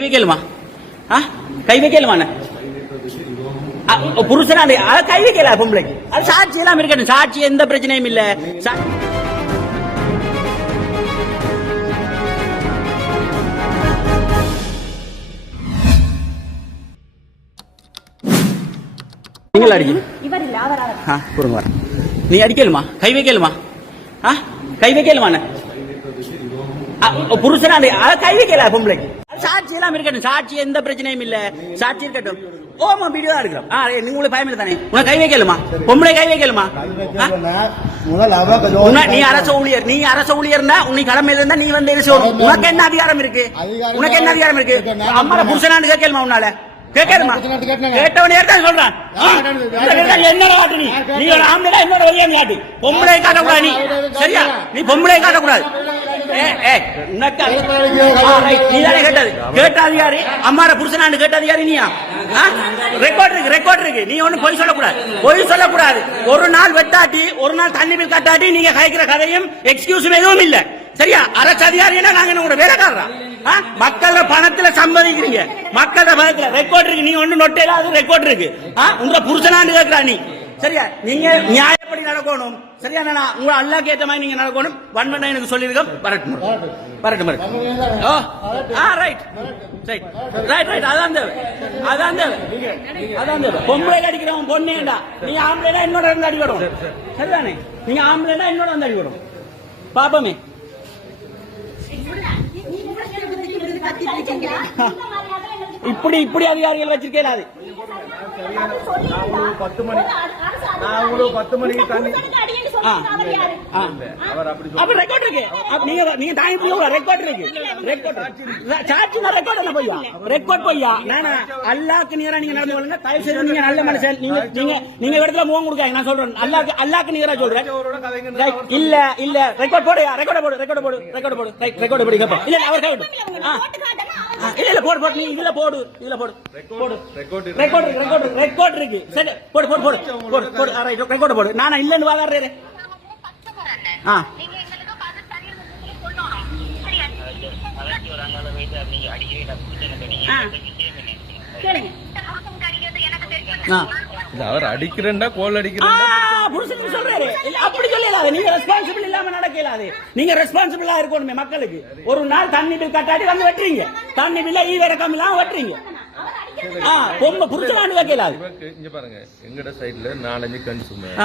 வைக்கலுமா ஆ? கை வைக்கலுமா புருஷனா கை வைக்கல பொம்பளைக்கு. அது சாட்சி எல்லாம் இருக்கட்டும். சாட்சி எந்த பிரச்சனையும் இல்ல. நீங்கள் அடிக்கணும் நீ அடிக்கலுமா கை வைக்கலுமா ஆ? கை வைக்கலுமா புருஷனா கை வைக்கல பொம்பளைக்கு. சாட்சி எல்லாம் இருக்கட்டும். சாட்சி எந்த பிரச்சனையும் இல்ல. சாட்சி இருக்கட்டும். ஓமா வீடியோ எடுக்கிறோம். ஆ நீ உங்களுக்கு பயம் இல்லை தானே? உனக்கு கை வைக்கலுமா? பொம்பளை கை வைக்கலுமா? நீ அரசு ஊழியர் நீ அரசு ஊழியர்னா உன்னை கடமையில இருந்தா நீ வந்து? உனக்கு என்ன அதிகாரம் இருக்கு? உனக்கு என்ன அதிகாரம் இருக்கு? அம்மாட புருஷனான்னு கேட்கலுமா உன்னால? கேட்டேங்க. கேட்டவனே தான் சொல்றான்? இந்த கேட்டா நீ? நீ ஒரு ஆம்பளை என்னோட வழியா காட்டு பொம்பளை காட்டக்கூடாது நீ. சரியா? நீ பொம்பளை காட்டக்கூடாது. கேட்ட அதிகாரி அம்மாட புருஷனான்னு கேட்ட அதிகாரி நீயா? ரெக்கார்ட் இருக்கு ரெக்கார்ட் இருக்கு. நீ ஒண்ணும் பொய் சொல்லக்கூடாது. பொய் சொல்லக்கூடாது. ஒரு நாள் வெட்டாட்டி ஒரு நாள் தண்ணி பில் கட்டாட்டி நீங்க கழிக்கிற கதையும் எக்ஸ்கியூஸும் எதுவும் இல்ல. சரியா? அரசு அதிகாரினா நாங்க உங்களோட வேலைக்காரரா? மக்கள பணத்துல சம்பாதிக்கிறீங்க. மக்கள பணத்துல. ரெக்கார்ட் இருக்கு. நீ ஒண்ணு நொட்டையில அது ரெக்கார்ட் இருக்கு? உங்க புருஷனான்னு கேட்கிறா நீ. சரியா? நீங்க நியாயப்படி நடக்கணும். சரியா? நான் உங்க அல்லாக்கு ஏத்த மாதிரி நீங்க நடக்கணும். ஒன் பண்ண எனக்கு சொல்லிருக்கோம் வரட்டும் வரட்டும். வரட்டும் ஓ ஆ ரைட் ரைட் ரைட் ரைட் அதான் தேவை. அதான் தேவை. அதான் தேவை. பொம்பளை அடிக்கிறவன் பொண்ணேண்டா நீங்க ஆம்பளைனா என்னோட வந்து அடிக்கணும் சரிதானே? நீங்க ஆம்பளைனா என்னோட வந்து அடிக்கணும் பாப்பமே. இப்படி இப்படி அதிகாரிகள் வச்சிருக்கேன் அது பத்து மணி நான் உங்களுக்கு பத்து மணிக்கு தண்ணி ஆ. ஆ. அப்ப ரெக்கார்ட் இருக்கு. அப்ப நீங்க நீங்க தாங்கி போய் ரெக்கார்ட் இருக்கு. ரெக்கார்ட் சாட்சி நான் ரெக்கார்ட் என்ன பொய்யா? ரெக்கார்ட் பொய்யா? நானா அல்லாக்கு நேரா நீங்க நடந்து வரலன்னா தயவு செய்து நீங்க நல்ல மனுஷன். நீங்க நீங்க நீங்க இடத்துல முகம் கொடுக்காங்க நான் சொல்றேன். அல்லாக்கு அல்லாக்கு நேரா சொல்றேன். இல்ல இல்ல. ரெக்கார்ட் போடு ரெக்கார்ட் போடு. ரெக்கார்ட் போடு. ரெக்கார்ட் போடு. ரெக்கார்ட் போடு. கேப்பா. இல்ல அவர். ஆ, இல்ல இல்ல போடு போடு நீ இதுல போடு இதுல போடு. போடு. ரெக்கார்ட் இருக்கு. ரெக்கார்ட் ரெக்கார்ட் இருக்கு சரி போடு போடு போடு போடு போடு. ரெக்கார்ட் போடு. நானா இல்லன்னு வாதாடுறேன் ஆ. அவர் அடிக்கிறேன்டா கோல் ஆ, புருஷனுக்கு சொல்றாரு. அப்படி சொல்லலாது நீங்க ரெஸ்பான்சிபிள் இல்லாம நடக்கலாது. நீங்க ரெஸ்பான்சிபிளா இருக்கணுமே மக்களுக்கு. ஒரு நாள் தண்ணி பில் கட்டாட்டி வந்து வெட்டுறீங்க. தண்ணி பில்ல ஈ இறக்கம் இல்லாம வெட்டுறீங்க. பொம்மை புருஷனாண்டு வைக்கலாது. இங்க பாருங்க. எங்கட சைடுல நாலஞ்சு கன்சூமர்